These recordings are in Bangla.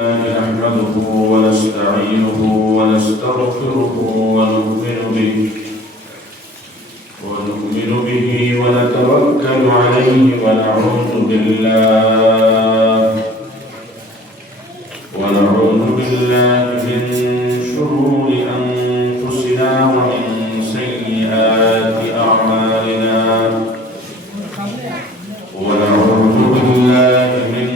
نحمده ونستعينه ونستغفره ونؤمن به ونتوكل عليه ونعوذ بالله من شرور أنفسنا ومن سيئات أعمالنا ونعوذ بالله من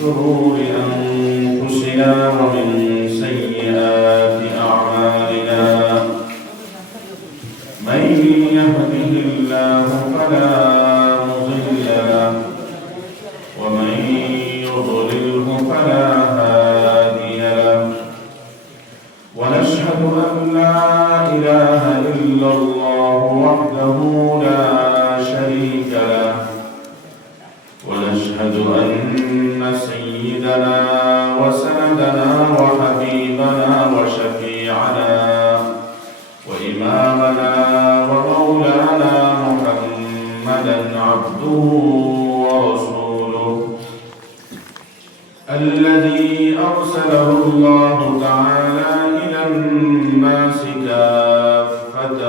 شرور أنفسنا ومن سيئات أعمالنا من يهده الله فلا مضل له ومن يضلله فلا هادي له ونشهد أن لا إله إلا الله وحده لا شريك له ونشهد أن سيدنا وسندنا وحبيبنا وشفيعنا وإمامنا ومولانا محمدا عبده ورسوله الذي أرسله الله تعالى إلى الناس كافة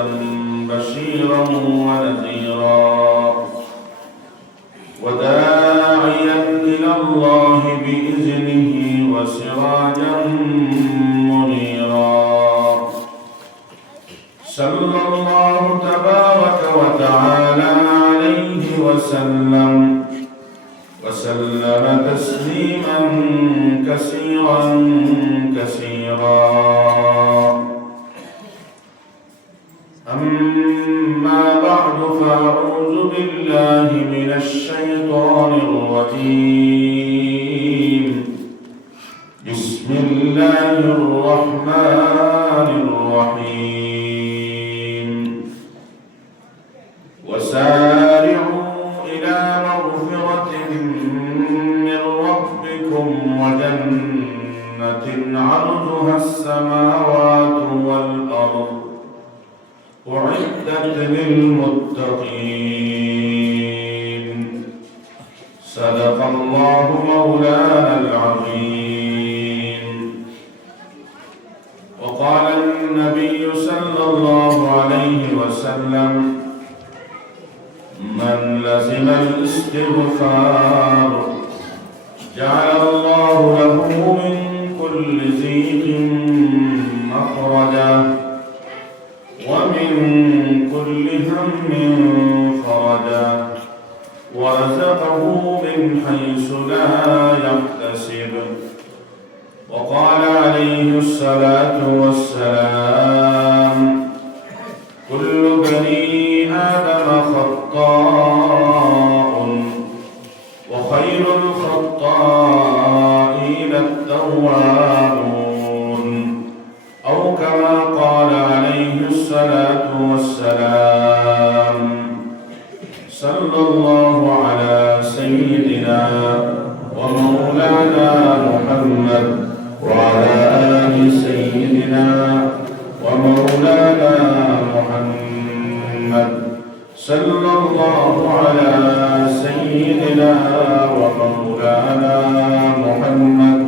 بشيرا ونذيرا وداعيا إلى الله بإذنه وسراجا منيرا صلى الله تبارك وتعالى عليه وسلم تسليما كثيرا أما بعد فأعوذ بالله من الشيطان الرجيم بسم الله الرحمن الرحيم وسارعوا إلى مغفرة من ربكم وجنة عرضها السماوات والأرض أعدت للمتقين صدق الله مولانا العظيم وقال النبي صلى الله عليه وسلم من لزم الاستغفار جعل الله له من كل ضيق مخرجا ومن كل هم فرجا ورزقه من حيث لا يحتسب وقال عليه الصلاة والسلام كل بني آدم خطاء وخير الخطائين التوابون أو كما قال عليه الصلاة والسلام صلى الله على سيدنا ومولانا محمد وعلى آل سيدنا ومولانا محمد صلى الله على سيدنا ومولانا محمد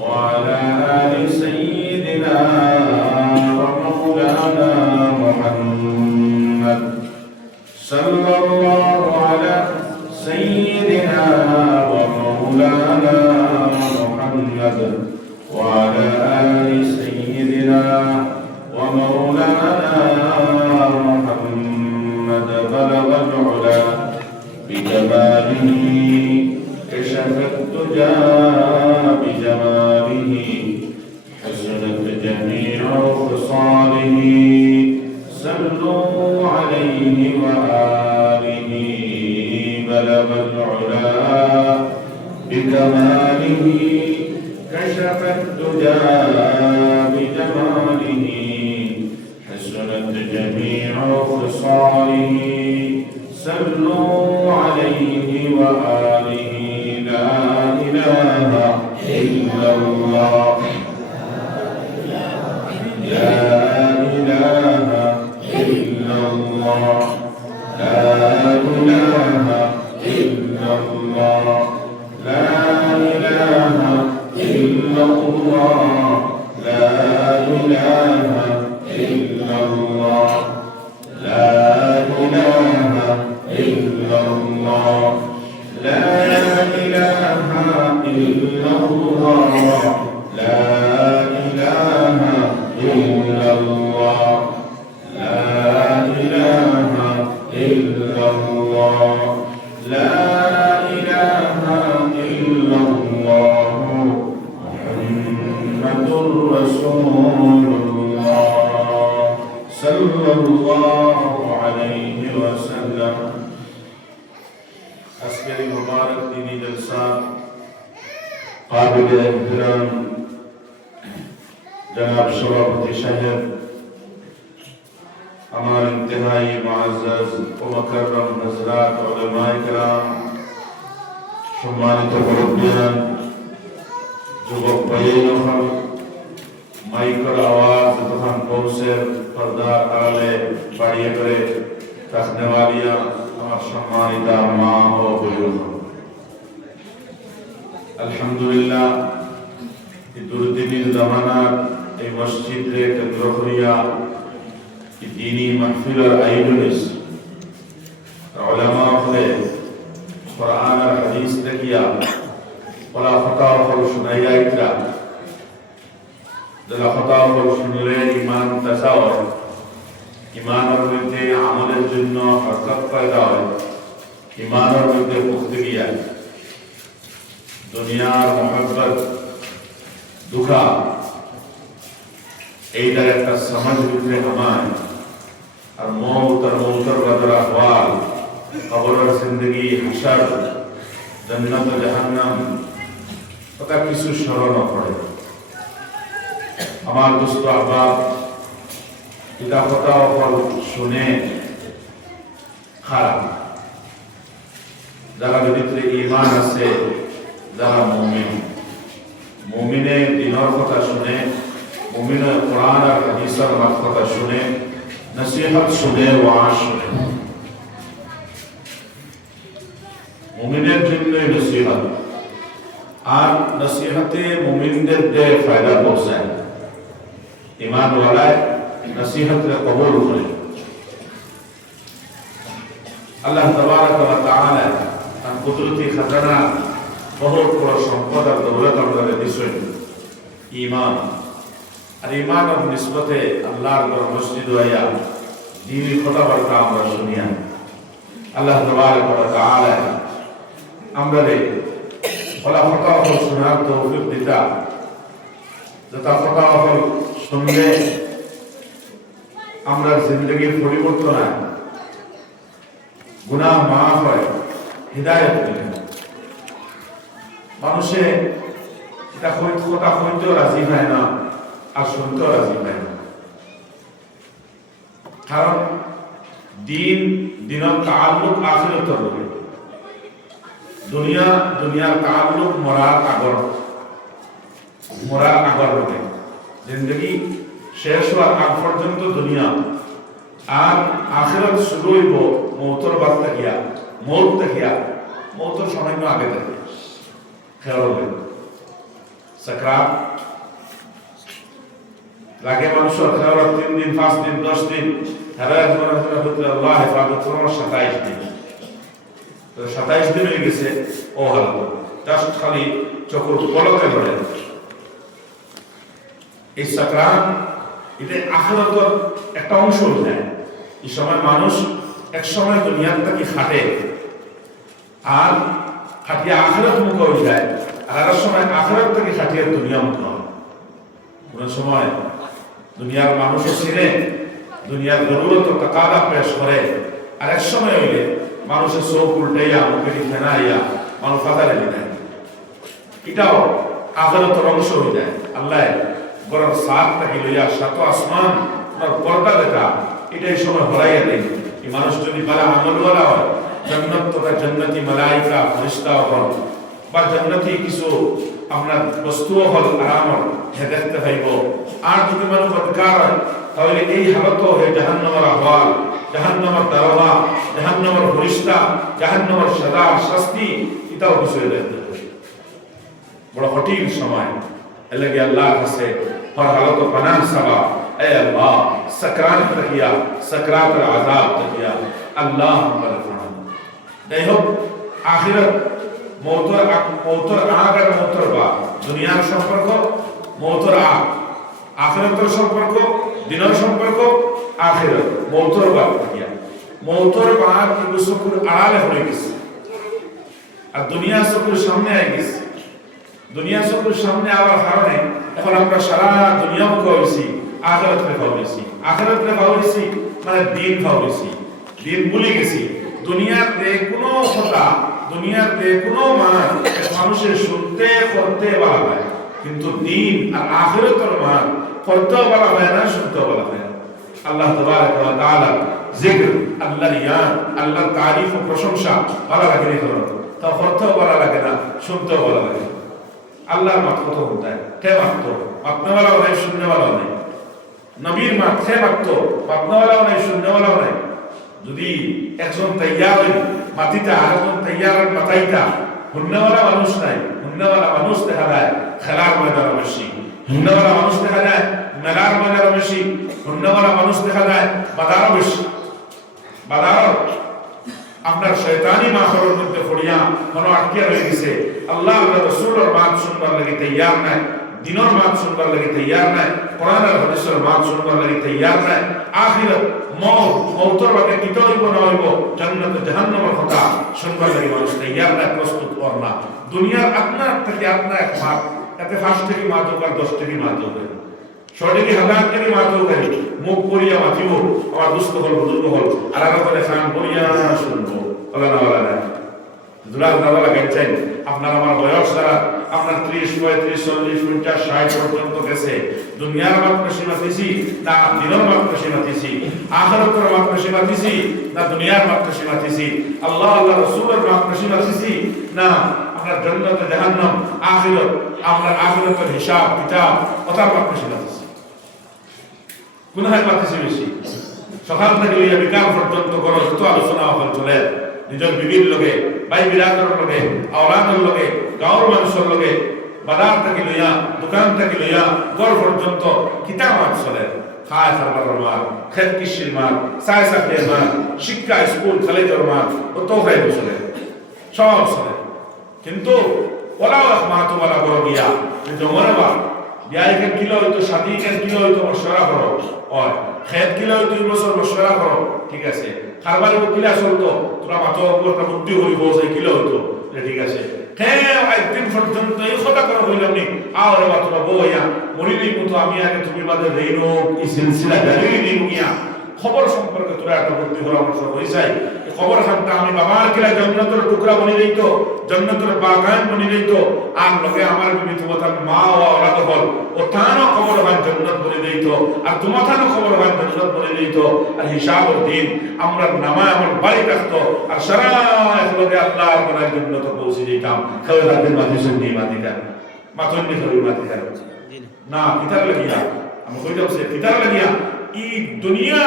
وعلى آل سيدنا ومولانا محمد صلى الله على سيدنا ومولانا محمد وعلى آل سيدنا ومولانا محمد بلغ العلا بجماله كشف الدجى بجماله حسنت جميع خصاله صلوا عليه وآله بلغ العلا بكماله كشف الدجى بجماله حسنت جميع خصاله صلوا عليه وآله لا إله إلا الله لا إله إلا الله لا إله إلا الله لا إله إلا إلا الله لا إله إلا الله لا إله إلا الله لا إله إلا الله لا إله إلا الله لا إله إلا الله لا إله إلا الله محمد رسول الله صلى الله عليه وسلم عسكري مبارك ديني جلسہ قابل احترام جناب সভাপতি সাহেব আমার ইন্তেহাই মুআজ্জাজ ও মুকাররম হযরত উলামায়ে কেরাম সম্মানিত মুরব্বিয়ান যুবক ভাইয়েরা মাইকের আওয়াজ তখন পৌঁছের পর্দা আড়ালে বাড়িয়ে করে রাখনে वालिया আমার সম্মানিত মা ও বোন আলহামদুলিল্লাহ এই দুর্দিনের জামানার এই মসজিদে কেন্দ্র করিয়া دینی محفل اور آئیڈونس علماء نے قرآن اور حدیث نے کیا ولا خطا اور سنائی آئیترا دلا خطا اور سنلے ایمان تصاور ایمان اور مدے عمل جنہ حرکت پیدا ہوئے ایمان اور مدے پختگی آئے دنیا محبت دکھا ایدر ایک سمجھ بکرے ہمائے আর মওত আর মওতের বাদর আহওয়াল কবরের জিন্দেগি হাসর জান্নাত ও জাহান্নাম কথা কিছু স্মরণ পড়ে আমার দোস্ত আহবাব এটা কথা অকল শুনে খারাপ যারা ভিতরে ঈমান আছে যারা মুমিন মুমিনে দিনের কথা শুনে মুমিনে কোরআন আর হাদিসের কথা শুনে नसीहत सुने वाश सुने मुमिনের জন্য নসিহত আর নসিহতে মুমিনদের দে ফায়দা পৌঁছায় ঈমান ওয়ালায় নসিহতকে কবুল করে আল্লাহ তাবারক ওয়া তাআলা তার কুদরতি খাজানা বহুত বড় সম্পদ আর দৌলত আমাদের দিয়েছেন ঈমান আর ঈমানের নিসবতে আল্লাহর ঘর মসজিদ হইয়া দ্বীনি কথাবার্তা আমরা শুনিয়া আল্লাহ তাবারক ওয়া তাআলা আমরারে ওলা কথা শোনার তৌফিক দিতা যত কথা শুনলে আমরা জিন্দগির পরিবর্তন হয় গুনাহ মাফ হয় হিদায়াত মিলে মানুষে এটা কথা হইতেও রাজি হয় না আর শুনতেও রাজি হয় না কারণ দিনের তাআল্লুক আখিরাতের লগে দুনিয়ার তাআল্লুক মরার আগর লগে জিন্দগি শেষ হওয়ার আগ পর্যন্ত দুনিয়া আর আখিরাত শুরু হইব মওতের বাদ থাকিয়া মওতের সামান্য আগে থাকে খেয়াল হবে সাকরাত লাগে মানুষের খেয়াল 3 দিন 5 দিন 10 দিন হেরাত হতে আল্লাহ হেফাজত করুন 27 দিন তো 27 দিন হয়ে গেছে ও হালত জাস্ট খালি চোখের পলকে ধরে এই সাকরাত এটা আখিরাতের একটা অংশ হয়ে এই সময় মানুষ এক সময় দুনিয়ার থেকে খাটে আর খাটিয়ে আখিরাত মুখ হয়ে যায় আর এক সময় আখিরাত থেকে খাটিয়ে দুনিয়া মুখ হয় কোন সময় দুনিয়ার মানুষ ছিনে দুনিয়ার জরুরত তাকাদা পেশ করে আর এক সময় হইলে মানুষের চোখ উল্টাইয়া মুখে ফেনাইয়া মানুষ ফাদারে দেয় এটাও আখিরাতের অংশ হয়ে যায় আল্লাহ বড় সাত থেকে লইয়া সাত আসমান আর পর্দা দেখা এটাই সময় হরাইয়া দেয় এই মানুষ যদি ভালো আমলওয়ালা হয় জান্নাত তো জান্নাতি মালায়েকা ফেরেশতা হল বা জান্নাতি কিছু আপনার বস্তু হল আরাম দেখতে পাইব আর যদি মানুষ অধিকার হয় তাহলে এই হালত হয়ে জাহান্নামের আহওয়াল জাহান্নামের দারোগা জাহান্নামের ফেরেশতা জাহান্নামের সাজা শাস্তি এটাও কিছু দেখতে পাই বড় কঠিন সময় এলাকে আল্লাহ কাছে হর হালত বানান সাবা এ আল্লাহ সাকরাত তকিয়া সাকরাত আযাব তকিয়া আল্লাহ আমাদের ফরমান যাই হোক আখিরাত মৌতর আগ আর মৌতর বাদ দুনিয়ার সম্পর্ক মৌতর আগ আখিরাতের সম্পর্ক দিনের সম্পর্ক আখিরাত মৌতর বাদ তকিয়া মৌতর বাদ কিন্তু চকুর আড়ালে হয়ে গেছে আর দুনিয়া চকুর সামনে আই গেছে দুনিয়া চকুর সামনে আবার কারণে এখন আমরা সারা দুনিয়াও খাওয়াইছি আখিরাতকে খাওয়াইছি আখিরাতকে খাওয়াইছি মানে দিন খাওয়াইছি দিন ভুলে গেছি দুনিয়ার যে কোনো কথা দুনিয়ার যে কোনো মান মানুষের শুনতে করতে বলা হয় কিন্তু দিন আর আখিরাতের মান করতেও বলা হয় না শুনতেও বলা হয় না আল্লাহ তাবারক ওয়া তাআলা জিকির আল্লাহর ইয়ান আল্লাহর তারিফ ও প্রশংসা বলা লাগে না তা করতেও বলা লাগে না শুনতেও বলা লাগে না আল্লাহর মাত কত হতায় কে মাত্র মাতনেওয়ালাও নাই শূন্যওয়ালাও নাই নবীর মাত কে মাত্র মাতনেওয়ালাও নাই শূন্যওয়ালাও নাই যদি একজন তৈয়ার মাতিতা আরেকজন তৈয়ার মাতাইতা হুন্নওয়ালা মানুষ নাই হুন্নওয়ালা মানুষ দেখা যায় খেলার ময়দানে বেশি হুন্নওয়ালা মানুষ দেখা যায় মেলার ময়দানে বেশি হুন্নওয়ালা মানুষ দেখা যায় বাজারও বেশি বাজার আপনার শয়তানি মাখরের মধ্যে পড়িয়া মনে আটকে রয়ে গেছে আল্লাহ আল্লাহ রাসূলের মাত শুনবার লাগি তৈয়ার নাই দিনের মাত শুনবার লাগি তৈয়ার নাই কোরআন আর হাদিসের মাত শুনবার লাগি তৈয়ার নাই আখিরাত মওতর বাদে কি হইব না হইব জান্নাত জাহান্নামের কথা শুনবার লাগি মানুষ তৈয়ার নাই প্রস্তুত কর না দুনিয়ার আপনার থেকে আপনার এক মাত এতে 5 থেকে মাত হোক আর 10 থেকে মাত হোক 100 থেকে 1000 থেকে মাত হোক মুখ পড়িয়া মাতিব আমার দুস্থ হল বুজুর্গ হল আর আলাদা খান পড়িয়া শুনবো আল্লাহ না দুলাল দাদা লাগাইছেন আপনার আমার বয়স দ্বারা আপনার 30 35 40 50 60 পর্যন্ত গেছে দুনিয়ার মাত্র সীমা দিছি না দিনের মাত্র সীমা দিছি আখিরাতের মাত্র সীমা দিছি না দুনিয়ার মাত্র সীমা দিছি আল্লাহ আল্লাহ রাসূলের মাত্র সীমা দিছি না আপনার জান্নাত জাহান্নাম আখিরাত আপনার আখিরাতের হিসাব কিতাব ওটার মাত্র সীমা দিছি গুনাহের মাত্র বেশি সকাল থেকে লইয়া বিকাল পর্যন্ত করো যত আলোচনা হল চলে নিজের বিবির লগে ভাই বিরাদর লগে আওলাদের লগে গাঁওর মানুষের লগে বাজার থেকে লইয়া দোকান থেকে লইয়া ঘর পর্যন্ত কিতাব চলে খায় খাবার মার খেত কৃষির মার চায় চাকরির মার শিক্ষা স্কুল কলেজের মার ও তো খাই চলে সব চলে কিন্তু ওলাও এক মাহাতো বলা বড় গিয়া কিন্তু মনে বা বিয়ায় কেন কিলো হইতো শাদি কেন কিলো হইতো মশওয়ারা করো হয় খেত কিলো হইতো 2 বছর মশওয়ারা করো ঠিক আছে খারবারে কিলা চলতো তোরা মাতো একটা বুদ্ধি হইব সেই কিলো হইতো ঠিক আছে একদিন পর্যন্ত এই কথা করা হইলাম নি আরে বা তোরা বইয়া মরিনি মতো আমি আগে তুমি বাদে রেইনো এই সিলসিলা জারি দিন মিয়া খবর সম্পর্কে তোরা একটা বুদ্ধি পরামর্শ হইছাই খবর খানটা আমি বাবার কিলা জান্নাতের টুকরা বনি দিইতো জান্নাতের বাগান বনি দিইতো আর লগে আমার বিবি তোমার মা ও আওলাদ হল ও তানো খবর হয় জান্নাত বনি দিইতো আর তোমার তানো খবর হয় জান্নাত বনি দিইতো আর হিসাবের দিন আমরা নামা আমার বাড়ি থাকতো আর সারা লগে আল্লাহর বানার জান্নাতে পৌঁছে দিতাম খাওয়া দিন মাঝে শুনি মাদিকা মাথন নি ধরে মাদিকা না কিতাব লাগিয়া আমি কইতাম সে কিতাব লাগিয়া ই দুনিয়া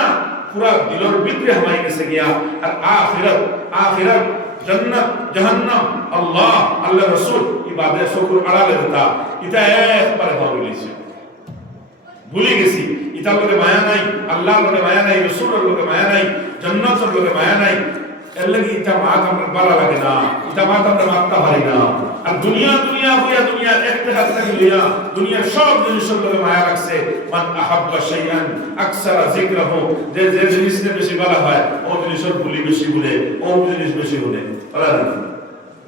पूरा दिलों बिद्रे हमारे कैसे गया और आखिरत जन्नत जहन्नम अल्लाह अल्लाह रसूल इबादत शुक्र अड़ा लेता इता एक पर भावली से भूली गई इता लोगे माया नहीं अल्लाह लोगे माया नहीं रसूल लोगे माया नहीं जन्नत लोगे माया नहीं এলগি ইতা মাত আমরা বালা লাগে না ইতা মাত আমরা মাত্তা পারি না আর দুনিয়া হইয়া দুনিয়া একটা হাত থেকে লিয়া দুনিয়ার সব জিনিসের লগে মায়া রাখছে মান আহাব্বা শাইআন আকসারা যিকরাহু যে জিনিসে বেশি বলা হয় ও জিনিসের ভুলি বেশি বলে ও জিনিস বেশি বলে বলা না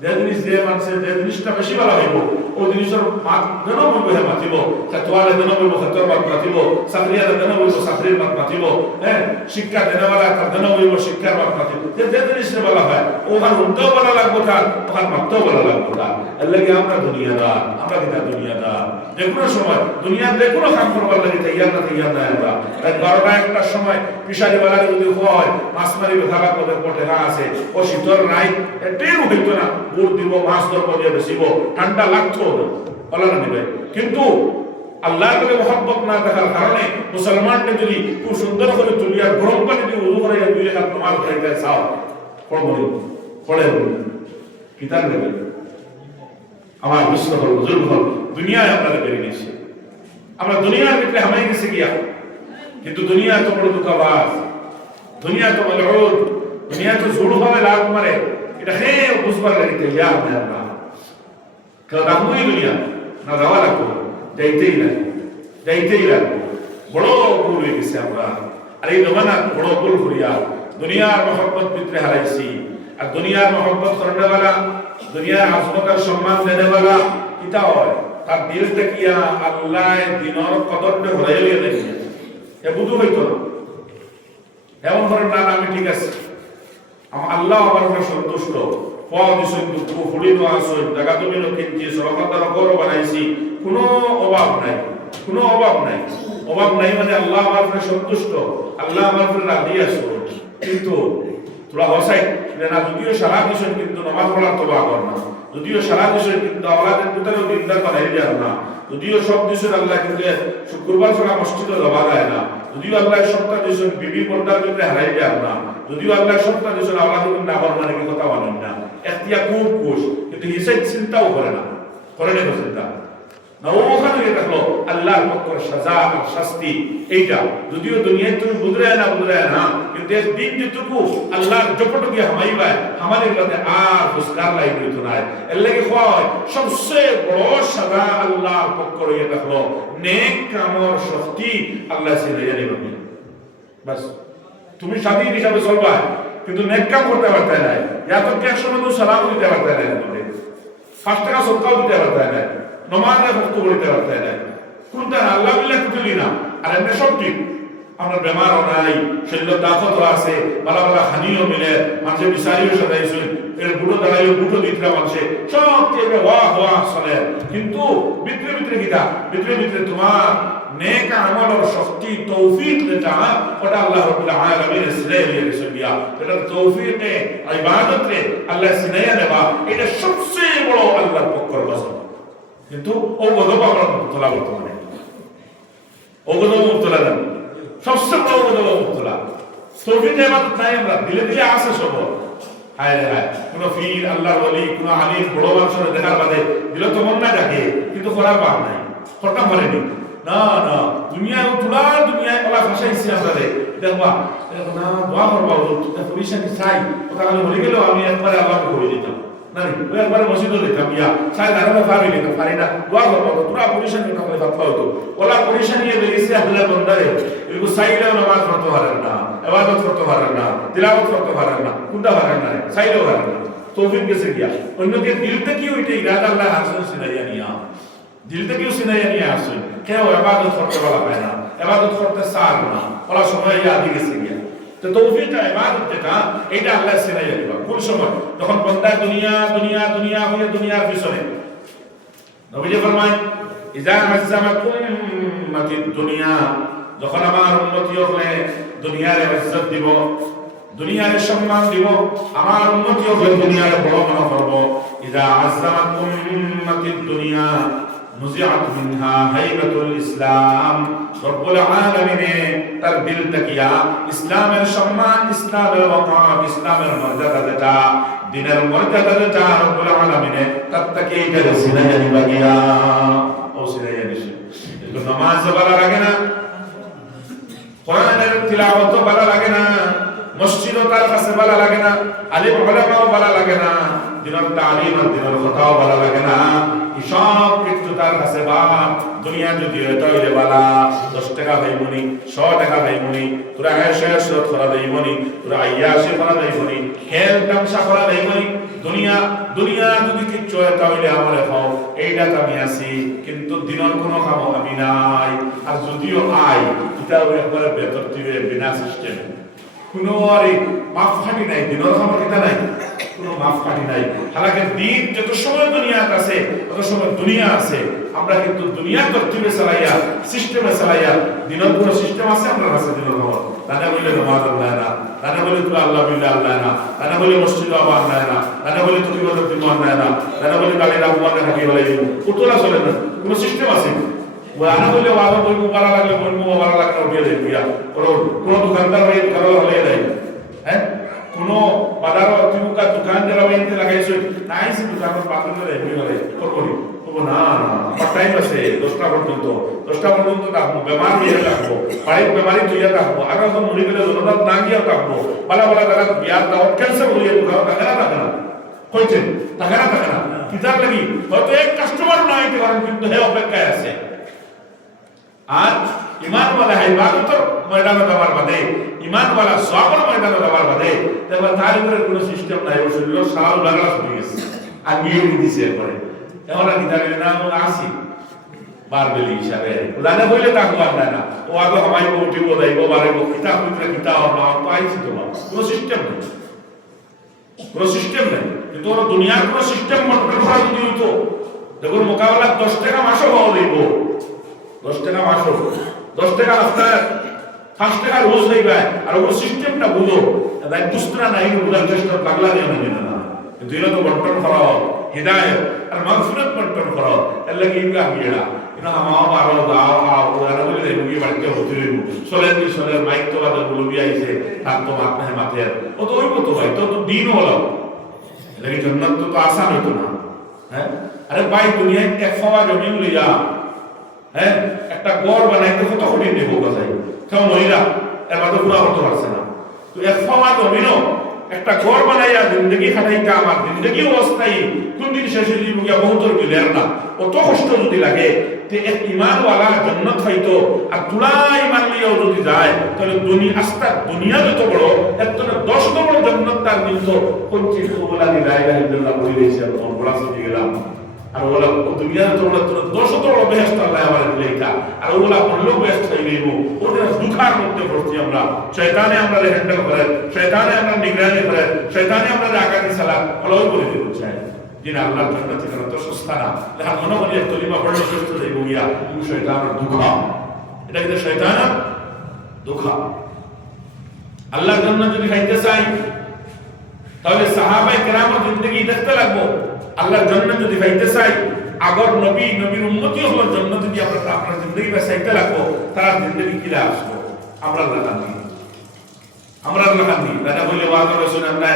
যে জিনিস যে মানছে যে জিনিসটা বেশি বলা হইব ও জিনিসের মাত দেন বলবো হে মাতিব খাতওয়ালে দেন বলবো খাতওয়ার মাত মাতিব সাকরিয়া দেন বলবো সাকরির মাত মাতিব হ্যাঁ শিক্ষা দেনওয়ালা তার দেন বলবো শিক্ষার মাত মাতিব যে জিনিসে বলা হয় ওখান উল্টাও বলা লাগবো তার ওখান মাত্রাও বলা লাগবো তার এর লাগে আমরা দুনিয়াদার আমরা কিতা দুনিয়াদার যে কোনো সময় দুনিয়ার যে কোনো কাম করবার লাগে তৈয়ার না আমরা তাই 12টা একটা সময় পিশারি বেলা যদি হয় মাছ মারিবে খাবার পদের পটে না আছে ও শীতল নাই এটাই হইতো না গুড় দিব মাছ ধরবো দিয়ে বেশিব ঠান্ডা লাগতো না বলা না দিবে কিন্তু আল্লাহর কাছে মহব্বত না থাকার কারণে মুসলমানকে যদি খুব সুন্দর করে তুলিয়া গরম পানি দিয়ে উযু করে দুই রাকাত নামাজ পড়াইতে চাও পড়ে কিতাব নেবে আমার বুঝতে হল বুজুর্গ হল দুনিয়ায় আপনারা বেরিয়ে নিয়েছে। আমরা দুনিয়ার ভিতরে হামাই গেছে গিয়া, কিন্তু দুনিয়া তো বড় দুঃখবাস, দুনিয়া তো মালউন, দুনিয়া তো জোড় হবে লাভ মারে, এটা হে বুঝবার লাগিতে ইয়া না কেউ দামই দুনিয়া না দেওয়া লাগবো, যাইতেই লাগবো। বড় ভুল হয়ে গেছে আমরা। আর এই জমানা বড় ভুল করিয়া দুনিয়ার মহব্বত ভিতরে হারাইছি। আর দুনিয়ার মহব্বত করনেওয়ালা, দুনিয়ার আজমত আর সম্মান দেনেওয়ালা কিতা হয়, তার দিলটা কিয়া আল্লাহ দিনর কদরটা হরাই লিয়ে দেখিয়া এ বুঝু হইতো না। এমন করেন না আমি ঠিক আছে, আল্লাহ আমার উপরে সন্তুষ্ট, জায়গা তুমি কিনছি, সরকার গরো বানাইছি, কোনো অভাব নাই, কোনো অভাব নাই। অভাব নাই মানে আল্লাহ আমার উপরে সন্তুষ্ট, আল্লাহ আমার উপরে রাজি আছো। কিন্তু তোরা হসাই না, যদিও সারা দিশন কিন্তু নামাজ পড়ার তো বাগর না, যদিও সারা দিশন কিন্তু আওলাদের ভিতরেও দিনদার বানাই দেয় না, যদিও সব দিশন আল্লাহ কিন্তু শুক্রবার ছাড়া মসজিদে জমা দেয় না, যদিও আল্লাহ সপ্তাহ দিশন বিবি পর্দার ভিতরে হারাই দেয় না, যদিও আল্লাহ সপ্তাহ দিশন আওলাদের না হওয়ার মানে কথা বলেন না, এখতিয়া খুব খুশ, কিন্তু হিসেব চিন্তাও করে না, করে নেব চিন্তা না। ওখানে দেখলো আল্লাহর পক্ষের সাজা আর শাস্তি এইটা যদিও দুনিয়ায় তুমি বুঝরে না, কিন্তু একদিন যেটুকু আল্লাহর জপটু গিয়ে হামাইবা আমাদের কাছে আর পুরস্কার লাই হইতো না। এর লাগে হয় সবচেয়ে বড় সাজা আল্লাহর পক্ষ রয়ে দেখলো নেক কামর শক্তি আল্লাহ সিরাইয়া নেবেন। বাস তুমি স্বাধীন হিসাবে চলবা, কিন্তু নেক কাম করতে পারতে নাই, ইয়া তো কে সময় তো সালাম দিতে পারতে নাই, তোমাদের 5 টাকা সদকাও দিতে পারতে নাই, নমাজে ভক্ত করতে পারতে নাই, কোনটা আল্লাহ বিল্লাহ কুতুলি না। আর এমনি সব ঠিক, আমরা বেমারও নাই, শরীর তাকতও আছে, বালা বালা হানিও মিলে, মানুষের বিচারিও সাজাইছে, এর বুড়ো দাঁড়াইও বুটো দিতরা মানুষে সব থেকে ওয়াহ চলে। কিন্তু ভিতরে গীতা ভিতরে তোমার নেক আমলের শক্তি তৌফিক যেটা, ওটা আল্লাহ রাব্বুল আলামিন সিনাইয়া দিয়েছেন। এটা তৌফিকে ইবাদতে আল্লাহ সিনাইয়া দেবা, এটা সবচেয়ে বড় আল্লাহর পক্ষের গজব। কিন্তু ও গজব আমরা মুক্তলা বর্তমানে, ও গজব মুক্তলা দেন, সবচেয়ে বড় গজব মুক্তলা। তৌফিকে ইবাদত নাই, আমরা দিলে আছে সব। হায় রে হায়, কোন ফির আল্লাহর ওলি, কোন আলিম বড় মানুষের দেখার বাদে দিলে তো মন না ডাকে, কিন্তু করার পার নাই, করতাম পারেনি না। দুনিয়ায় তুলার দুনিয়ায় কলা ফাঁসাইছি আমরা দেখবা না, দোয়া করবা পরিশানি চাই ওটা আমি হয়ে গেলেও আমি একবারে আল্লাহকে করে দিতাম না, ওই একবারে মসজিদও দিতাম ইয়া চাই দাঁড়ানো পারি না, পারি না, দোয়া করবা তোরা পরিশানি না করে ভাববা হতো। ওলা পরিশানি বেরিয়েছে আল্লাহ বন্দারে, এগুলো চাইলেও নামাজ পড়তে পারেন না, ইবাদত করতে পারেন না, তিলাওয়াত করতে পারেন না, কোনটা পারেন না, চাইলেও পারেন না, তৌফিক গেছে গিয়া। অন্যকে দিলটা কি ওইটা ইরাদা আল্লাহ হাসন সিনাইয়া নিয়া, দিলটা কেউ সিনাইয়া নিয়ে আসেন, কেউ ইবাদত করতে বলা হয় না, ইবাদত করতে চান না, ওলা সময় ইয়াদি গেছে গিয়া। তো তৌফিকটা ইবাদত যেটা, এটা আল্লাহ সিনাইয়া দিবা। কোন সময়? যখন বান্দা দুনিয়া হয়ে দুনিয়ার পিছনে। নবীজি ফরমায় ইজা আযযামাকুম উম্মাতিদ দুনিয়া, যখন আমার উম্মতি হলে দুনিয়ার ইজ্জত দিব, দুনিয়ার সম্মান দিব, আমার উম্মতি হলে দুনিয়ার বড় মনে করব। ইজা আযযামাকুম উম্মাতিদ দুনিয়া নুজিআত মিনহা হাইবাতুল ইসলাম, রব্বুল আলামিন তার দিল তাকিয়া ইসলামের সম্মান, ইসলামের ওয়াকাব, ইসলামের মর্যাদা যেটা, দিনের মর্যাদা যেটা রব্বুল আলামিন তার তাকে এটা সিনাইয়া দিবা গিয়া, ও সিনাইয়া দিছে। কিন্তু নামাজ ভালো লাগে না, কোরআনের তিলাওয়াত ভালো লাগে না, মসজিদও তার কাছে ভালো লাগে না, আলিম উলামাও ভালো লাগে না, দিনের তালিম আর দিনের কথাও ভালো লাগে না, সব কিছু তার কাছে বাপ। দুনিয়া যদি তৈরি বালা 10 টাকা ভাইমনি, 100 টাকা ভাইমনি, তোরা আয়েশ করা দেইমনি, তোরা আইয়াশে করা দেইমনি, খেল তামসা করা দেইমনি, দুনিয়া যদি কিচ্ছু তৈরি আমলে হও, এইটা আমি আছি, কিন্তু দিনের কোনো কাম আমি নাই। আর যদিও আই, এটাও একবারে বেতরতিবে বিনা সিস্টেম, কোনো আর মাফ ফাটি নাই, দিনের খাবার এটা নাই, কোনো মাফ কাটি নাই। হালাকে দিন যত সময় দুনিয়া আছে তত সময় দুনিয়া আছে, আমরা কিন্তু দুনিয়া তরতিবে চালাইয়া, সিস্টেমে চালাইয়া, দিনের কোনো সিস্টেম আছে আমরা কাছে দিনের খবর দানা বলে নামাজ আল্লাহ না, দানা বলে তুই আল্লাহ বিল্লাহ আল্লাহ না, দানা বলে মসজিদ আল্লাহ না, দানা বলে তুমি বলে তুমি আল্লাহ না, দানা বলে গাড়ির আবহাওয়া হাঁটি বলে উত্তরা চলে না, কোনো সিস্টেম আছে। ওই আনা বলে ওয়াদা বলবো ভালো লাগলে বলবো, ভালো লাগলে উঠিয়ে দেয় বিয়া, কোনো দোকানদার হয়ে কারো হলে দেয়, হ্যাঁ কোনো বাজার দোকান যারা লাগাইছে নাই, সে দোকানের পাত্র এমনি বলে করবি না না আমার টাইম আছে 10টা পর্যন্ত থাকবো, বেমার হইয়া থাকবো, বাড়ির বেমারি তুইয়া থাকবো, আর এখন মরি গেলে জনতার না গিয়া থাকবো, বালা বালা জায়গা বিয়ার দাওয়াত ক্যান্সেল হইয়া থাকে না কইছেন থাকে না কিতার লাগি হয়তো এক কাস্টমার না আইতে পারেন কিন্তু হে অপেক্ষায় আছে। আর ইমানওয়ালা ইবাদতের ময়দানে যাওয়ার বাদে, ইমানওয়ালা সওয়াবের ময়দানে যাওয়ার বাদে দেখবা তার উপরে কোনো সিস্টেম নাই, ও শরীর সারা লাগলা হয়ে গেছে আর নিয়ে দিছে পরে এখন আর কিতাব না আসি বারবেলি হিসাবে জানে বইলে থাকবো আর না ও আগে আমায় উঠিব যাইব বাড়াইব কিতাব ভিতরে কিতাব না তো আইছি তোমার কোনো সিস্টেম নেই কিন্তু ওর দুনিয়ার কোনো সিস্টেম মন্ত্র করা যদি হইতো দেখুন মোকাবেলা 10 টাকা মাসও পাওয়া যাইব, 10 টাকা মাসও 10 টাকা আপনার 5 টাকা রোজ দেবে আর ওর সিস্টেমটা বুঝো তাই বুঝতে নাই বুঝার চেষ্টা লাগলা দিয়ে না কিন্তু এরা তো বন্টন করা হিদায়ত আর মাগফিরাত বন্টন করা এর লাগি ইবা গিয়া এটা আমা বারো দাও ওরা বলে দেব কি বাড়িতে হতে হইব সোলের মাইক তো বাদে বলবি আইছে তার তো মাথা মাথে ও তো ওই মতো ভাই তো দিন হলো লাগি জান্নাত তো আসান হতো না। হ্যাঁ আরে ভাই দুনিয়ায় এক ফাওয়া জমিন লইয়া হ্যাঁ একটা গড় বানাইতে কত কোটি নেব কথাই কেউ মহিলা এর বাদে পুরা হতে পারছে না তো এক ফাওয়া জমিনও একটা ঘর বানাইয়া জিন্দগি খাটাইটা আমার জিন্দগি অবস্থায় কোন দিন শেষ হয়ে যাবে বহুতর বিলের না অত কষ্ট যদি লাগে তে এক ইমানওয়ালা জান্নাত হইতো আর তুলা ইমান লিয়াও যদি যায় তাহলে দুনিয়া যত বড় এত 10 নম্বর জান্নাত তার কিন্তু 25 ওলা লা ইলাহা ইল্লাল্লাহ বলে দিয়েছে আর বলা সত্যি গেলাম আর ওলা দুনিয়া যত বড় 10 বড় বেহেশত আল্লাহ আমাদের দিলেইটা আর ওলা বললো বেহেশত হই গইব ওদের দুঃখার মধ্যে পড়ছি আমরা শয়তানে আমরা হ্যান্ডেল করে শয়তানে আমরা নিগরানি করে শয়তানে আমরা আগাতি সালাত ফলো করে দিতে চাই যিনি আল্লাহর জান্নাত থেকে তো সস্তা না যার মনে করি কলিমা পড়লে সুস্থ হয়ে গিয়া এই শয়তানের দুঃখা এটা কিন্তু শয়তানের দুঃখা। আল্লাহর জান্নাত যদি খাইতে চাই তাহলে সাহাবায়ে কেরামের জিন্দেগি দেখতে লাগবো। আল্লাহর জান্নাত যদি খাইতে চাই আগর নবীর উম্মতি হওয়ার জন্য যদি আপনার জিন্দেগি বাঁচাইতে লাগবো তার জিন্দেগি কি আসবো আমরা লাগানি দাদা বললে ওয়াজ রয়েছেন আমরা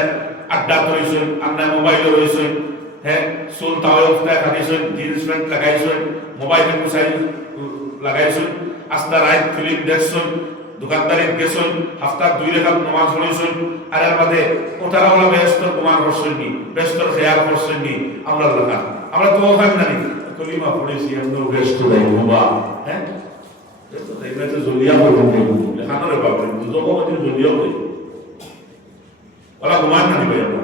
আড্ডা রয়েছেন আমরা মোবাইল রয়েছেন হ্যাঁ সুল তাওয়ফটা খাইছেন জিন্স প্যান্ট লাগাইছেন মোবাইলে মুসাইল লাগাইছেন আস্তা রাত ফিল্ম দেখছেন দোকানদারি গেছেন হাফতা 2 রাকাত নামাজ পড়েছেন আর এর বাদে ওটারা ওলা ব্যস্ত কুমার করছেন নি ব্যস্ত খেয়াল করছেন নি আমরা লাগান আমরা তো ওখান না কলিমা পড়েছি আমরা ব্যস্ত নাই বাবা হ্যাঁ তো তাইলে তো জলিয়া বলবো লেখানোর বাবা দুজোকে জলিয়া বলি ওলা কুমার না দিবে আমরা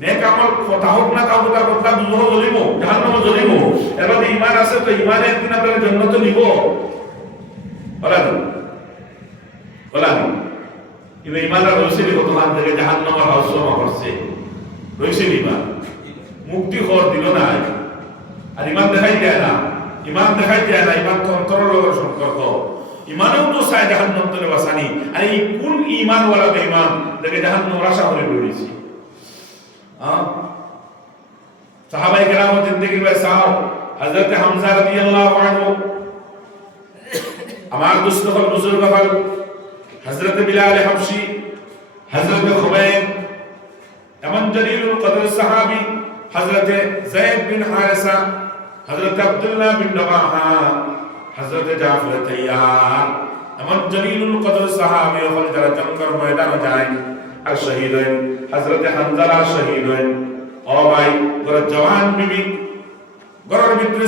নেক আমল কথা হোক না কাউ তার কথা দুজো জ্বলিব জাহান্নামে জ্বলিব এর বাদে ঈমান আছে তো ঈমানে একদিন আপনারা জান্নাতে নিব বলা ইবে ঈমানরা রয়েছে কতক্ষণ থেকে জাহান্নামের রহস্যমা করছে রয়েছে ঈমান মুক্তি খবর দিল না আর ঈমান দেখাই যায় না ঈমান তো অন্তরের লগের সম্পর্ক ঈমানেও তো চায় জাহান্নাম থেকে বাঁচানি আর এই কোন ঈমানওয়ালা বেঈমান যাকে জাহান্নামের আশা করে রয়েছে সাহাবায়ে কেরামের জিন্দেগির বেসাও হযরত হামজা রাদিয়াল্লাহু আনহু আমার দুস্থ হল বুজুর্গ হল হযরত বিলাল হাবশী হযরত খুবাইব এমন জলিলুল কদর সাহাবী হযরত যায়েদ বিন হারিসা হযরত আব্দুল্লাহ বিন রওয়াহা হযরত জাফর তাইয়ার এমন জলিলুল কদর সাহাবী হল যারা জঙ্গল ময়দানে যায় আর শহীদ হন হযরত হামজা শহীদ হন ও ভাই গর জওয়ান বিবি গরের ভিতরে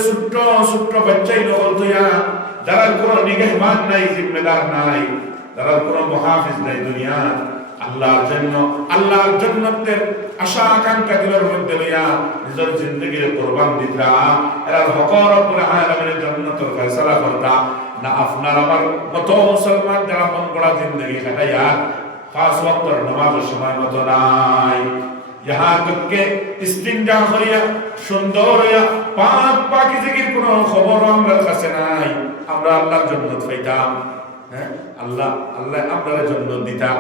ছোট্ট বাচ্চাই নহল তোয়া যারা কোনো নিগহবান নাই জিম্মেদার নাই যারা কোনো মুহাফিজ নাই দুনিয়া আল্লাহর জান্নাতের আশা আকাঙ্ক্ষা দিলের মধ্যে লইয়া নিজের জিন্দেগির কুরবান দিতা এরা হকর রব্বুল আলামিনের জান্নাতের ফয়সালা করতা না আপনার আমার মত মুসলমান যারা মন গড়া জিন্দেগি কাটাইয়া 5 ওয়াক্তের নামাজের সময় মতো নাই यहाँ तक के इस्तिंजा करिया সুন্দর হইয়া পাকিজগির কোনো খবর আমরা কাছে নাই আমরা আল্লাহর জান্নাত পাইতাম হ্যাঁ আল্লাহ আপনার জান্নাত দিতা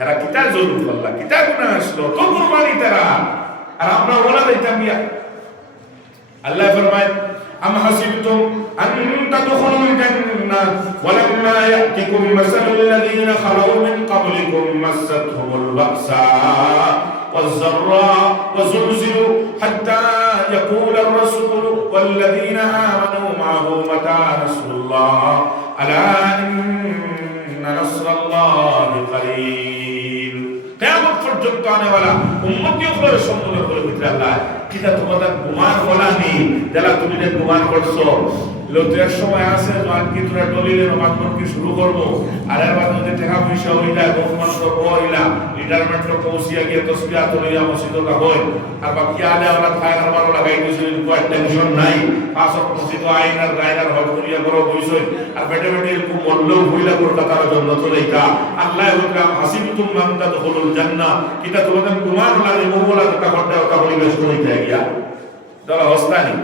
এরা কিতা জরুর আল্লাহ কিতা গুনাহ আসলো তো কুরবানি তারা আর আমরা ওলা দিতাম ইয়া আল্লাহ ফরমায় আম হাসিবতুম আন তাদখুলুল জান্নাহ ওয়ালাম্মা ইয়াতিকুম মাসালুল লাযীনা খালাউ মিন ক্বাবলিকুম মাসাতহুমুল বাসা والضراء وزلزلوا حتى يقول الرسول والذين آمنوا معه متى نصر الله ألا إن نصر الله قريب কিয়ামত পর্যন্ত আনেওয়ালা উম্মতিগুলোর সম্মুখের ভিতরে আল্লাহ কিটা তোমাদের গুমান বলা নেই যারা তুমি যে গুমান করছো লোকের সময় আছে যখন কি তোরা দলিলের মাধ্যম কি শুরু করবো আর এর বাদে যদি টাকা পয়সা হইলা বহুমান করবো হইলা রিটায়ারমেন্ট পৌঁছিয়া গিয়ে তসবিয়া তুলিয়া মসজিদটা হয় আর বাকি আলে আমরা খায় আর বারো লাগাই দিয়েছিল কোনো টেনশন নাই পাঁচক মসজিদ আইনার গায়নার হজ করিয়া করো বইছই আর বেটে বেটে এরকম মল্লও হইলা করতা তারা জন্য চলেইতা আল্লাহ হুকুম হাসিবতুম মান তাদখুলুল জান্নাহ কিটা তোমাদের গুমান লাগে মোবলা কথা করতে কথা পরিবেশ করিতে গিয়া যারা হস্তানি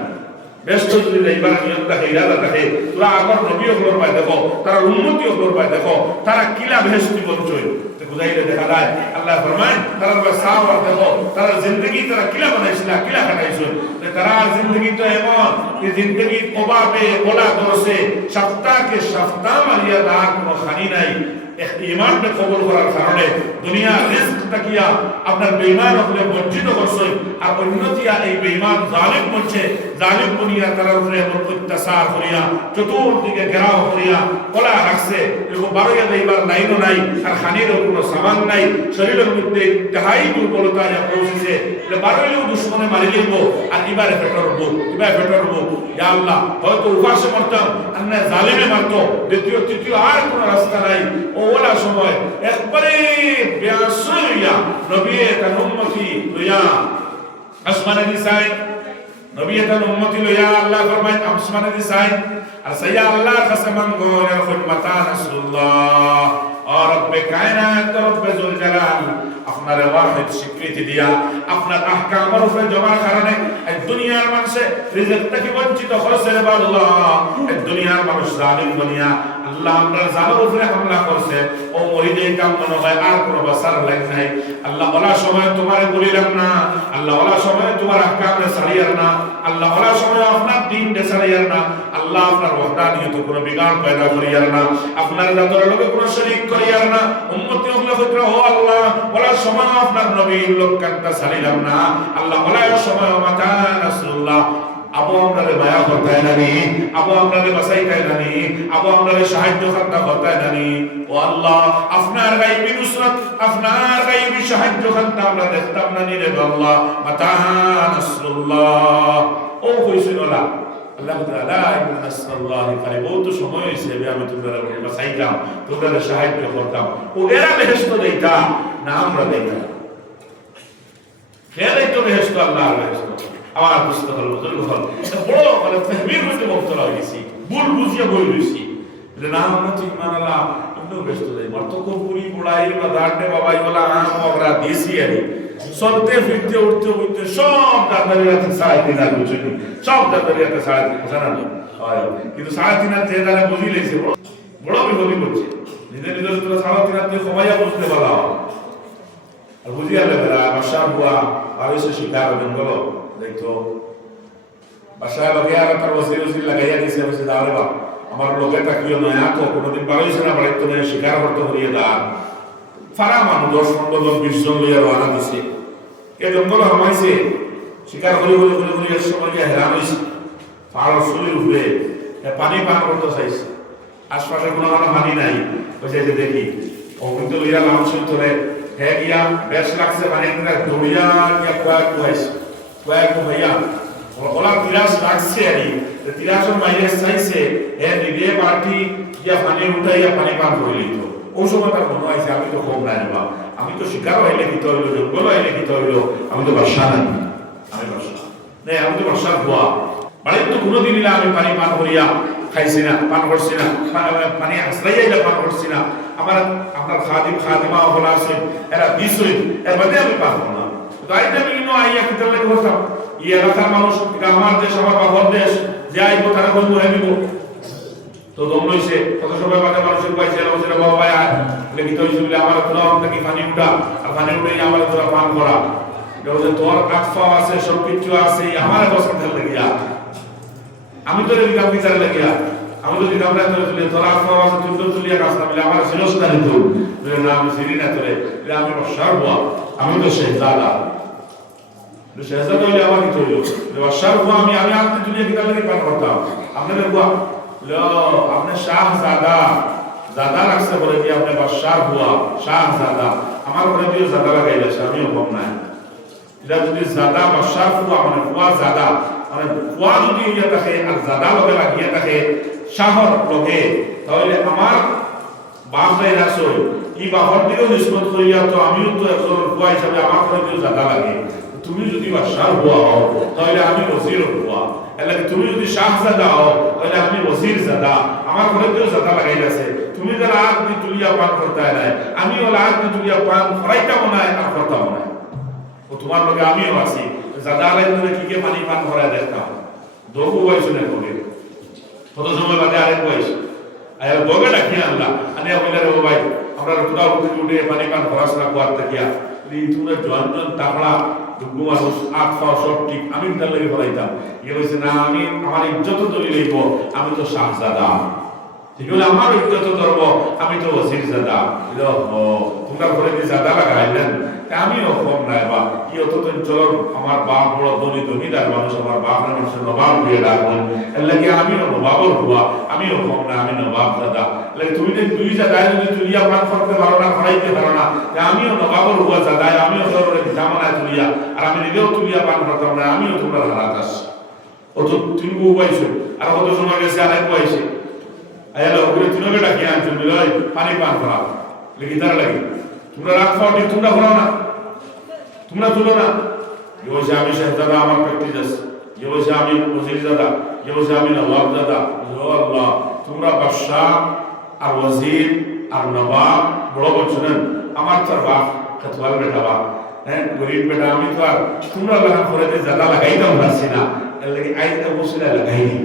ব্যস্ত যদি এইবার নিয়ম থাকে ইরাদা থাকে তোরা আগর নবী হলোর পায় দেখো তারা উন্নতি হলোর পায় দেখো তারা কিলা বেহেশতি বলছই তো বুঝাইলে দেখা যায় আল্লাহ ফরমায় তারা সাহাবা দেখো তারা জিন্দেগি তারা কিলা বানাইছিল কিলা কাটাইছিল তারা জিন্দেগি তো এমন যে জিন্দেগি অভাবে ওলা দরসে সপ্তাহকে সপ্তাহ মারিয়া তার কোনো খানি নাই ইমানকে কবুল করার কারণে দুনিয়া রিস্ক তাকিয়া আপনার বেঈমান হলে বঞ্চিত করছে আর অন্যতিয়া এই বেঈমান জালিম বলছে জালিম বনিয়া তার উপরে অত্যাচার করিয়া চতুর্দিকে ঘেরাও করিয়া কলা রাখছে এরকম বারোয়া এইবার লাইনও নাই আর খানিরও কোনো সামান নাই শরীরের মধ্যে দেহাই দুর্বলতা পৌঁছেছে বারোইলেও দুশ্মনে মারি লিখব আর এবারে ফেটরবো এবার ফেটরবো ইয়া আল্লাহ হয়তো উপাসে মারতাম আর না জালিমে মারতো দ্বিতীয় তৃতীয় আর কোনো রাস্তা নাই ওলা সময় একবারে বেয়াসইয়া নবী তার উম্মতি লইয়া আসমানে দিছাই নবী তার উম্মতি লইয়া আল্লাহ ফরমায় আসমানে দিছাই আর সাইয়া আল্লাহ কসমান গোরে খুদমাতা রাসূলুল্লাহ আর রব্বে কায়নাত রব্বে যুল জালাল আপনার ওয়াহিদ স্বীকৃতি দিয়া আপনার আহকামের উপরে জমার কারণে এই দুনিয়ার মানুষে রিজিক থেকে বঞ্চিত করছে রে আল্লাহ এই দুনিয়ার মানুষ জালিম বনিয়া আল্লাহ আমরা জালের উপরে হামলা করছে ও মরিদে কাম মনে হয় আর কোনো বাসার লাইন নাই আল্লাহ ওলা সময় তোমারে বলিলাম না আল্লাহ ওলা সময় তোমার আহকামে ছাড়িয়ার না আল্লাহ ওলা সময় আপনার দিন দে ছাড়িয়ার না আল্লাহ আপনার ওয়াহদানিয়ত কোনো বিগাড় পয়দা করিয়ার না আপনার জাতের লোকে কোনো শরীক করিয়ার না উম্মতি হলে হইতো ও আল্লাহ ওলা সময় আপনার নবীর লোক কাটটা ছাড়িলাম না আল্লাহ ওলা সময় মাতা রাসূলুল্লাহ আবু আমরারে মায়া করতায় নানি আবু আমরারে বাঁচাইতায় নানি আবু আমরারে সাহায্য করতা করতায় নানি ও আল্লাহ আপনার গায়বী নুসরত আপনার গায়বী সাহায্য করতা আমরা দেখতাম নানি রে আল্লাহ মাতা নাসরুল্লাহ ও কইছিল না আল্লাহ তাআলা ইন্না নাসরুল্লাহি কারীব ও তো সময় হইছে আমি তোমরা বাঁচাইতাম তোমরা সাহায্য করতাম ও এরা বেহেশত দেইতা না আমরা দেইতাম খেলাই তো বেহেশত আল্লাহর বেহেশত আমার পুস্তক হল বুজুর্গ হল বড় মানে তাহমির মধ্যে মুক্তলা হয়ে গেছি ভুল বুঝিয়া বই রয়েছি না আমরা ঠিক মানালাম এমনিও ব্যস্ত যাই মর্তক পুরি বুড়াইল বা দাঁড়ে বাবাই বলা আমরা দেশি আরে চলতে ফিরতে উঠতে উঠতে সব দাদারিরা 3.5 হাজার বুঝলি সব দাদারিরা 3.5 জানান কিন্তু 3.5 হাজার যারা বুঝি লেছে বড় বিপদই করছে নিজের নিজের তোরা 3.5 হাজার দিয়ে কমাইয়া বুঝতে পারা আর বুঝিয়া লেবেরা বাসার বুয়া আবেশে শিকার হবেন বলো দেখো বাসায় লগে আর তার ওসির লাগাইয়া দিছে বসে দাঁড়ে বা আমার লোকে তাকিও নয়া তো কোনদিন বাড়াইছে না বাড়াইতো না শিকার করতে হইয়া দা ফারা মানুষ 10-15 জন 20 জন লইয়া রওনা দিছে এ জঙ্গল হামাইছে শিকার করি এক সময় গিয়ে হেরান হইছে পাহাড় শরীর উপরে পানি পান করতে চাইছে আশপাশে কোনো পানি নাই বসে যে দেখি অমিত লইয়া লামসিল ধরে হ্যাঁ গিয়া বেশ লাগছে মানে দৌড়িয়া গিয়া কয়েক ভাইয়া ওলা তিরাস রাখছে আরে তিরাসের বাইরে চাইছে হ্যাঁ দিদি পার্টি গিয়া পানি উঠাইয়া পানি পান করে লিত ও সময় তার মনে হয়েছে আমি তো কম নাই বা আমি তো শিকার হইলে দিতে হইলো জঙ্গল হইলে দিতে হইলো আমি তো বাসা নাই আমি বাসা নেই আমি তো বাসার ভুয়া বাড়ির তো কোনোদিন আমি পানি পান করিয়া খাইছি না পান করছি না পানি আশ্রাইয়া পান করছি না আমার আপনার খাদিমা বলা আছে এরা বিষয় এর মধ্যে আমি পান না তো আইটা আমি আইয়া কিতাব লাগে বলতাম এই এলাকার মানুষ এটা আমার দেশ আমার বাবার দেশ যে আইব তারা বলবো হ্যাঁ নিব তো দম লইছে কত সময় বাদে মানুষের পাইছে আমাদের বাবা ভাই লেখিত হয়েছে বলে আমার তোরা আপনাকে পানি উঠা আর পানি উঠে আমার তোরা পান করা তোর কাকফা আছে সব কিছু আছে আমার হসপিটাল লাগিয়া আমি তো রেখে বিচারে লাগিয়া আমি তো দিলাম না তোরা আফা আছে তুই তো তুলিয়া কাজ না বলে আমার শিরস্তা নিত না আমি সিরি না তোরে আমি বাদশার বুয়া আমি তো শেহজাদা শেহজাদা হইলে আমার কি হইল বাদশার বুয়া আমি আমি আপনি দুনিয়া কিতাব থেকে পান করতাম আপনাদের বুয়া আপনি শাহজাদা জাদা লাগছে বলে কি আপনি বাদশার বুয়া শাহজাদা আমার ঘরে দিও জাদা লাগাই যাচ্ছে আমিও কম নাই এটা যদি জাদা বাদশার ফুয়া মানে ফুয়া জাদা মানে ফুয়া যদি হইয়া থাকে আর জাদা লগে লাগিয়ে থাকে শাহর লগে তাহলে আমার বাপ ভাই রাসূল এই বাবার দিকেও নিষ্পত করিয়া তো আমিও তো একজন ফুয়া হিসাবে আমার ঘরে দিও জাদা লাগে তুমি যদি বাদশার বুয়া হও তাহলে আমি ওজির বুয়া এলাকে তুমি যদি শাহজাদা হও তাহলে আমি ওজির জাদা আমার ঘরে দিও জাদা লাগাই আছে তুমি যারা আগ দি তুলিয়া পান করতে নাই আমি ওলা আগ দি তুলিয়া পান ফরাইতাম না আর করতাম না ও তোমার লগে আমিও আছি জাদা লাগাই কি কে পানি পান করায় দেখতাম দোগু বয়স না করে কত সময় বাদে আরেক বয়স আয়া দোগে ডাকিয়া আনলা আনিয়া বলে রে ভাই আমরা তোরা উঠে পানি পান পড়াশোনা করতে গিয়া এই তোরা জনজন তাকড়া দুগু মানুষ আট পাও সব ঠিক আমি তার লাগে বলাইতাম ইয়ে বলছে না আমি আমার ইজ্জত দলি লইব আমি তো শাহজাদা ঠিক হলে আমার ইজ্জত ধরবো আমি তো ওজির জাদা তোমরা ঘরে দিয়ে জাদা লাগাইলেন আমিও কম নাই বা কি অত চলো আমার বাপ বড় ধনী ধনীদার মানুষ আমার বাপের মানুষের নবাব হয়ে রাখবেন এর লাগে আমিও নবাবর হুয়া আমিও কম না আমি নবাব দাদা লাগে তুমি দুই জায়গায় যদি তুলিয়া পান করতে পারো না ফরাইতে পারো না আমিও নবাবর হুয়া জাদায় আমিও ধরে জামানায় তুলিয়া আর আমি নিজেও তুলিয়া পান করতাম না আমিও তোমরা হারাত আস অত তুমি পাইছো আর কত সময় গেছে আরেক পাইছে আয়ালো ওগুলো তিনকে ডাকিয়ে আনছো মিলয় পানি পান করা লেগে তারা লাগে তোমরা রাত খাওয়াটি তোমরা করো না তোমরা তুলো না যে বলছে আমি শেহজাদা আমার প্র্যাকটিস আছে যে বলছে আমি ওজির জাদা যে বলছে আমি নবাব জাদা আল্লাহ তোমরা বাদশাহ আর ওজির আর নবাব বড় বলছেন আমার তো বাপ খেতওয়াল বেটা বাপ হ্যাঁ গরিব বেটা আমি তো আর তোমরা লাগান করে দিয়ে জাদা লাগাইতাম পারছি না এর লাগে আইতে বসিলা লাগাইনি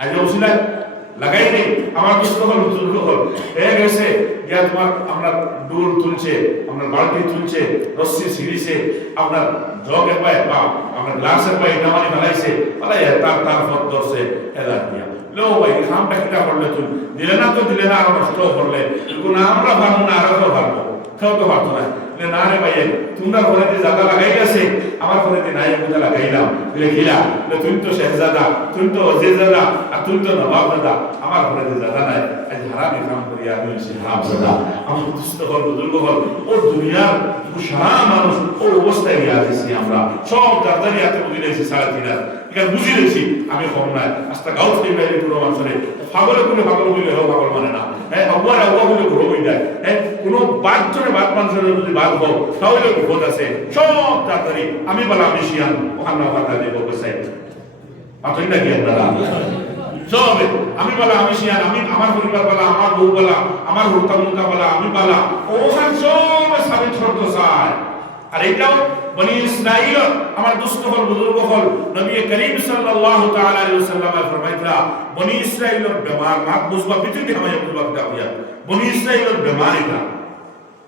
আজ বসিলা লাগাই নেই আমার দুষ্ট হল বুজুর্গ হল হয়ে গেছে ইয়া তোমার আমরা ডুল তুলছে আপনার বালতি তুলছে রস্সি সিরিছে আপনার জগের পায়ে বা আপনার গ্লাসের পায়ে নামানি ফেলাইছে পালাই তার তার ফত ধরছে এলা দিয়া লো ভাই খামটা কিটা করলে তুই দিলে না তো দিলে না আরো নষ্ট করলে কোন আমরা পারবো না আরো পারবো কেউ তো পারতো না না রে ভাই তোমরা ঘরে যে জাদা লাগাই গেছে আমার ঘরে যে নাই ওটা লাগাইলাম বলে খিলা তুমি তো শেহজাদা তুমি তো ওজির জাদা আর তুমি তো নবাব জাদা আমার ঘরে যে জাদা নাই আজ হারামি কাম করি আমি হচ্ছি হারাম জাদা আমি দুষ্ট হল বুজুর্গ হল ও দুনিয়ার সারা মানুষ ও অবস্থায় গিয়ে আসছি আমরা সব দাদারি হাতে বুঝি লেছি 3.5 এখানে বুঝি লেছি আমি কম নাই আস্তা গাও থেকে বাইরে পুরো মানুষের পাগলে কোনো পাগল হইলে হোক পাগল মানে না হ্যাঁ আগুয়ার আগুয়া হইলে ঘুরো হয়ে যায় হ্যাঁ কোনো বাদ জনে বাদ মানুষের যদি বাদ হোক তাহলে বিপদ আছে সব তাড়াতাড়ি আমি বলা আমি শিয়ান ওখানে কথা দেবো কোথায় আপনি নাকি আপনারা সব আমি বলা আমি শিয়ান আমি আমার পরিবার বলা আমার বউ বলা আমার হুরতা মুরতা বলা আমি বলা ওখান সব সাবিত শর্ত চায় আর এটাও বনি ইসরাইল আমার দুষ্ট হল বুজুর্গ হল নবী করিম সাল্লাল্লাহু তাআলা আলাইহি ওয়াসাল্লাম ফরমাইতরা বনি ইসরাইলের বেমার মাত বুঝবা পৃথিবী আমায় বুঝবা কথা হইয়া বনি ইসরাইলের বেমার এটা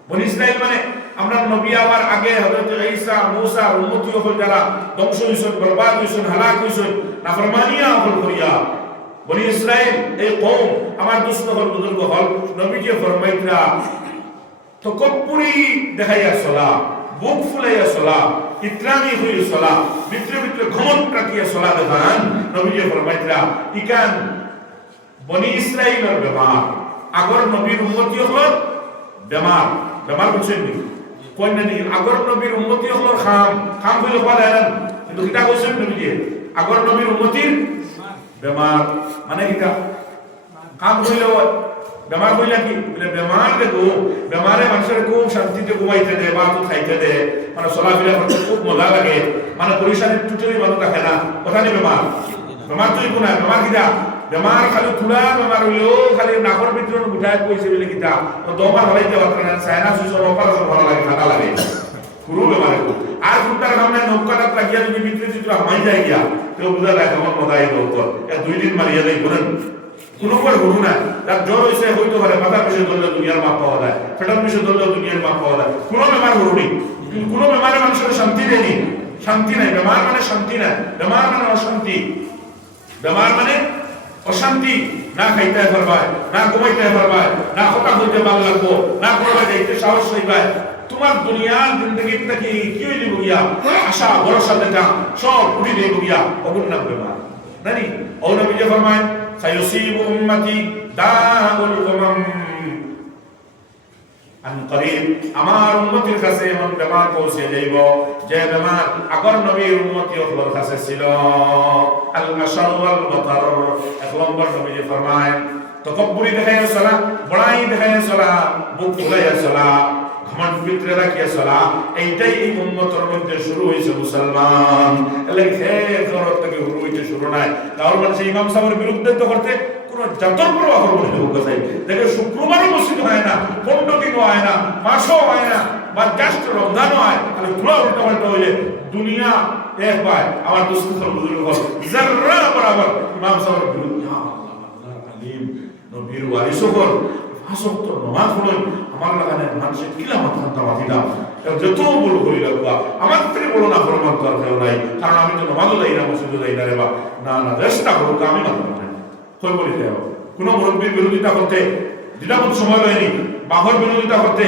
বনি ইসরাইল মানে আমরা নবী আবার আগে হযরত ঈসা মুসা উম্মতি হল যারা ধ্বংস হইছেন বরবাদ হইছেন হালাক হইছেন নাফরমানিয়া হল করিয়া বনি ইসরাইল এই কওম আমার দুষ্ট হল বুজুর্গ হল নবীকে ফরমাইতরা তকব্বুরি দেখাইয়া সালাম বুক ফুলাইয়া সলা ইতরামি হই সলা ভিতরে ভিতরে ঘমন্ড রাখিয়া সলা দেখান নবীজি ফরমাইতরা ইকান বনি ইসরাইলের বেমার আগর নবীর উম্মতি হল বেমার বেমার বুঝছেন নি কোন নি আগর নবীর উম্মতি হল খাম খাম হইল পালেন কিন্তু কিটা কইছেন নবীজি আগর নবীর উম্মতির বেমার মানে কিটা খাম হইল বেমার হইলা কি বলে বেমার দেখো বেমারে মানুষের খুব শান্তিতে ঘুমাইতে দেয় বা তো খাইতে দেয় মানে চলাফেরা করতে খুব মজা লাগে মানে পরিশানি টুটলি মানুষ থাকে না কথা নেই বেমার বেমার তো একো না বেমার কিটা বেমার খালি তুলা বেমার হইলেও খালি নাকর ভিতরে গুটায় কইছে বলে কিটা দমার হলাইতে পারত না চায়না সুইসর অপারেশন ভালো লাগে খাটা লাগে পুরো বেমারে আর কুটার সামনে নৌকাটা লাগিয়া যদি ভিতরে চিত্র হামাই যায় গিয়া কেউ বুঝা যায় কেমন মজা এই দৌত 2 দিন মারিয়া দেয় বলেন কোনো করে ঘুরু না যার জ্বর হয়েছে হইতে পারে মাথার বিষয় ধরলে দুনিয়ার মাপ পাওয়া যায় পেটের বিষয় ধরলে দুনিয়ার মাপ পাওয়া যায় কোনো বেমার ঘুরুনি কোনো বেমারে মানুষের শান্তি দেয়নি শান্তি নাই বেমার মানে শান্তি নাই বেমার মানে অশান্তি বেমার মানে অশান্তি, না খাইতে পারবাই, না ঘুমাইতে পারবাই, না কথা হইতে ভালো লাগবো, না করবা যাইতে সাহস হইবাই, তোমার দুনিয়ার জিন্দগির থেকে কি হইলি গিয়া আশা ভরসা যেটা সব উড়ি দিয়ে গিয়া অগুণ নামবে মা নানি ও নবী যে ফরমায় সাইয়ুসিবু উম্মতি দাউল গমাম আন করিব, আমার উম্মতির কাছে এমন বেমার পৌঁছে যাইব যে বেমার আগর নবীর উম্মতি ওগুলোর কাছে ছিল, আল আশার ওয়াল বাতার। এক নম্বর নবী যে ফরমায় তকব্বুরি দেখায় চলা, বড়াই দেখায় চলা, বুক ফুলাইয়া চলা, ঘমন্ড ভিতরে রাখিয়া চলা, এইটাই এই উম্মতের মধ্যে শুরু হয়েছে মুসলমান। এলাকা খেয়ে ঘর থেকে শুরু হইতে শুরু নাই কারণ মানুষ ইমাম সাহেবের বিরুদ্ধে তো করতে কোনো জাতর প্রবাহ করবো চাই দেখে শুক্রবারও মসজিদ হয় না, 15 দিনও হয় না, মাসও হয় না, বা জাস্ট রমজানও হয়, তাহলে পুরো উল্টা পাল্টা হইলে দুনিয়া এক পায়। আমার দুস্থল বুজুর্গ যারা বরাবর ইমাম সাহেবের বিরুদ্ধে আলিম নবীর ওয়ারিস হল ফাঁসক তো নমাজ পড়েন আমার লাগানে মানুষের কিলা মাথা মাথি দাও যত বড় করি লাগবা আমার থেকে বড় না ফরমান তো আর কেউ নাই, কারণ আমি তো নমাজও যাই না, মসজিদও যাই না রে বা না না চেষ্টা করুক আমি মাথা মাথা কই বলি খেয়ে কোনো মুরব্বীর বিরোধিতা করতে দ্বিধাবোধ সময় হয়নি, বাহর বিরোধিতা করতে